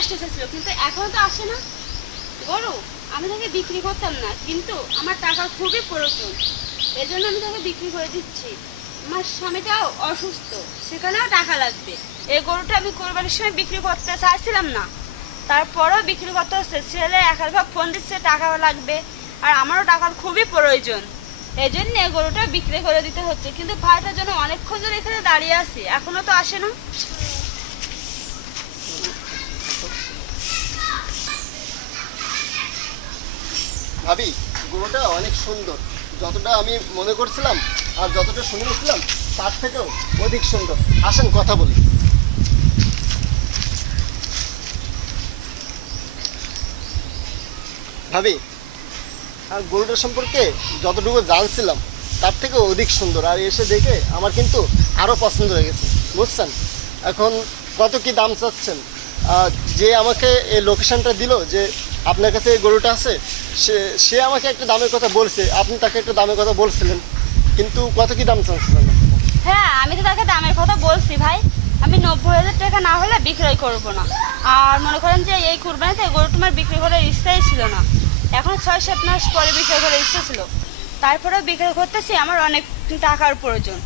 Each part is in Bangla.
আসতে চেয়েছিল কিন্তু এখনও তো আসে না। গরু, আমি তাকে বিক্রি করতাম না, কিন্তু আমার টাকার খুবই প্রয়োজন। এই জন্য আমি তাকে বিক্রি করে দিচ্ছি। আমার স্বামীটাও অসুস্থ, সেখানেও টাকা লাগবে। এই গরুটা আমি কোরবানির সময় বিক্রি করতে চাইছিলাম না। তারপরেও বিক্রি করতে হচ্ছে, ছেলে এক ভাগ ফোন দিচ্ছে টাকা লাগবে, আর আমারও টাকার খুবই প্রয়োজন। এই জন্য এই গরুটা বিক্রি করে দিতে হচ্ছে। কিন্তু ভাইটার জন্য অনেকক্ষণ ধরে এখানে দাঁড়িয়ে আছি, এখনও তো আসে না। ভাবি গরুটা অনেক সুন্দর। যতটা আমি মনে করছিলাম আর যতটা শুনেছিলাম তার থেকেও অধিক সুন্দর। আসেন, কথা বলি। ভাবি, আর গরুটার সম্পর্কে যতটুকু জানছিলাম, তার থেকেও অধিক সুন্দর। আর এসে দেখে আমার কিন্তু আরও পছন্দ হয়ে গেছে। বুঝছেন? এখন কত কি দাম চাচ্ছেন? যে আমাকে এই লোকেশনটা দিল যে আপনার কাছে এই গরুটা আছে? সে সে আমাকে একটা দামের কথা বলছে, আপনি তাকে একটা দামের কথা বলছিলেন। কিন্তু কত কি দাম চাচ্ছিলেন? হ্যাঁ আমি তো তাকে দামের কথা বলছি ভাই। আমি নব্বই হাজার টাকা না হলে বিক্রয় করব না। আর মনে করেন যে এই কুরবানিতে গরু তোমার বিক্রি করার ইচ্ছাই ছিল না। এখন ছয় সাত মাস পরে বিক্রয় করার ইচ্ছা ছিল। তারপরেও বিক্রয় করতেছি, আমার অনেক টাকার প্রয়োজন।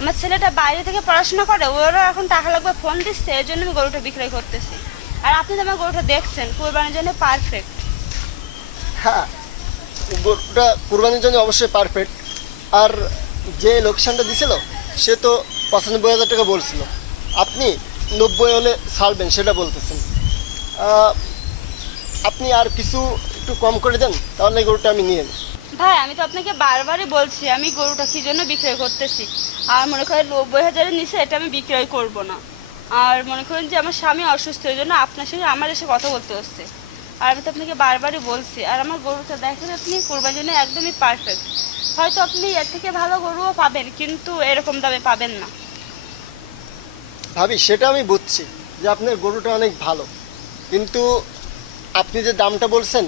আমার ছেলেটা বাইরে থেকে পড়াশোনা করে, ওরও এখন টাকা লাগবে, ফোন দিচ্ছে এই জন্য আমি গরুটা বিক্রয় করতেছি। আর আপনি তো আমার গরুটা দেখছেন কুরবানির জন্য পারফেক্ট হ্যাঁ গরুটা কুরবানির জন্য অবশ্যই পারফেক্ট আর যে লোকেশনটা দিছিল সে তো পঁচানব্বই হাজার টাকা বলছিল। আপনি নব্বই হলে ছাড়বেন সেটা বলতেছেন। আপনি আর কিছু একটু কম করে দেন তাহলে গরুটা আমি নিয়ে নিই ভাই আমি তো আপনাকে বারবারই বলছি আমি গরুটা কি জন্য বিক্রয় করতেছি? আর মনে করেন নব্বই হাজারের নিচে এটা আমি বিক্রয় করব না। আর মনে করেন যে আমার স্বামী অসুস্থ, এই জন্য আপনার সঙ্গে আমার এসে কথা বলতে হচ্ছে। আর আমি তো আপনাকে বারবারই বলছি, আর আমার গরুটা দেখেন আপনি, কোরবানির জন্য একদমই পারফেক্ট হয়তো আপনি এর থেকে ভালো গরুও পাবেন, কিন্তু এরকম দামে পাবেন না। ভাবি, সেটা আমি বুঝছি যে আপনার গরুটা অনেক ভালো। কিন্তু আপনি যে দামটা বলছেন,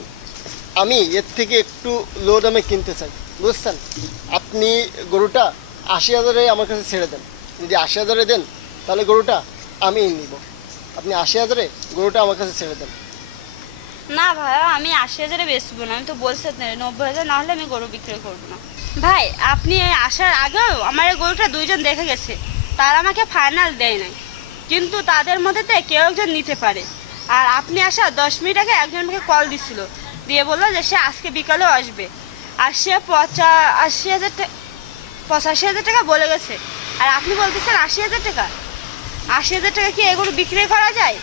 আমি এর থেকে একটু লো দামে কিনতে চাই। বুঝছেন? আপনি গরুটা আশি হাজারে আমার কাছে ছেড়ে দেন। যদি আশি হাজারে দেন, তাহলে গরুটা আমি নিব। আপনি আশি হাজারে গরুটা আমার কাছে ছেড়ে দেন। না ভাইয়া, আমি আশি হাজারে বেচবো না। আমি তো বলছি নব্বই হাজার না হলে আমি গরু বিক্রি করব না। ভাই, আপনি আসার আগেও আমার এই গরুটা দুইজন দেখে গেছে। তারা আমাকে ফাইনাল দেয় নাই। কিন্তু তাদের মধ্যে থেকে কেউ একজন নিতে পারে। আর আপনি আসা দশ মিনিট আগে একজন আমাকে কল দিছিল। দিয়ে বলল যে সে আজকে বিকালেও আসবে। আর সে পঁচা, আশি হাজার টাকা পঁচাশি হাজার টাকা বলে গেছে। আর আপনি বলতেছেন আশি হাজার টাকা? আশি হাজার টাকা কি এগুলো বিক্রি করা যায়?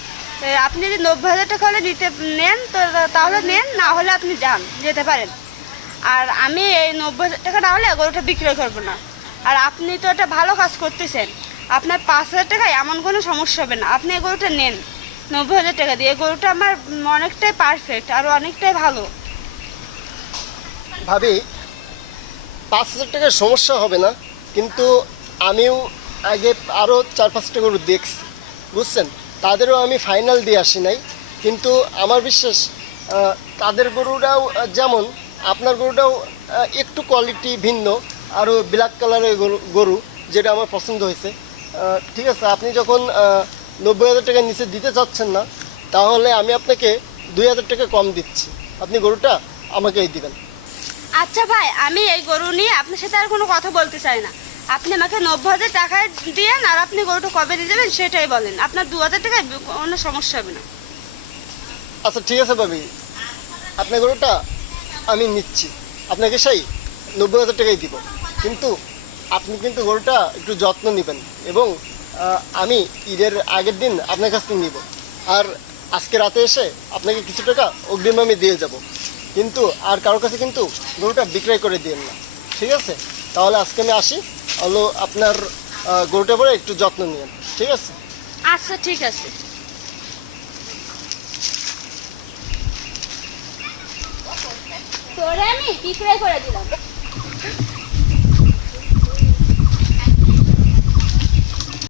আপনি যদি নব্বই হাজার টাকা হলে নিতে নেন, তো তাহলে নেন, না হলে আপনি যান, যেতে পারেন। আর আমি এই নব্বই হাজার টাকা না হলে গরুটা বিক্রয় করব না। আর আপনি তো একটা ভালো কাজ করতেছেন। আপনার পাঁচ হাজার টাকায় এমন কোনো সমস্যা হবে না। আপনি এই গরুটা নেন, নব্বই হাজার টাকা দিয়ে। গরুটা আমার অনেকটাই পারফেক্ট আর অনেকটাই ভালো। ভাবি, পাঁচ হাজার টাকার সমস্যা হবে না, কিন্তু আমিও আগে আরও চার পাঁচটা গরু দেখছি। বুঝছেন? তাদেরও আমি ফাইনাল দিয়ে আসি নাই। কিন্তু আমার বিশ্বাস তাদের গরুটাও যেমন, আপনার গরুটাও একটু কোয়ালিটি ভিন্ন আরও ব্ল্যাক কালারের গরু যেটা আমার পছন্দ হয়েছে। ঠিক আছে, আপনি যখন নব্বই হাজার টাকার নিচে দিতে চাচ্ছেন না, তাহলে আমি আপনাকে দুই হাজার টাকা কম দিচ্ছি। আপনি গরুটা আমাকেই দিবেন। আচ্ছা ভাই, আমি এই গরু নিয়ে আপনার সাথে আর কোনো কথা বলতে চাই না। আপনি আমাকে নব্বই হাজার টাকায় দিয়েন আর আপনি গরুটা কবে দিয়ে দেবেন সেটাই বলেন। আপনার দু হাজার টাকায় কোনো সমস্যা হবে না। আচ্ছা ঠিক আছে ভাবি। আপনার গরুটা আমি নিচ্ছি। আপনাকে সেই নব্বই হাজার টাকাই দিব। কিন্তু আপনি কিন্তু গরুটা একটু যত্ন নেবেন এবং আমি ঈদের আগের দিন আপনার কাছ থেকে নিব। আর আজকে রাতে এসে আপনাকে কিছু টাকা অগ্রিম আমি দিয়ে যাব। কিন্তু আর কারোর কাছে কিন্তু গরুটা বিক্রয় করে দিন না। ঠিক আছে? তাহলে আজকে আমি আসি। হলো আপনার আহ, গরুটা পরে একটু যত্ন নিন ঠিক আছে? আচ্ছা ঠিক আছে। তোরে আমি বিক্রয় করে দিলাম।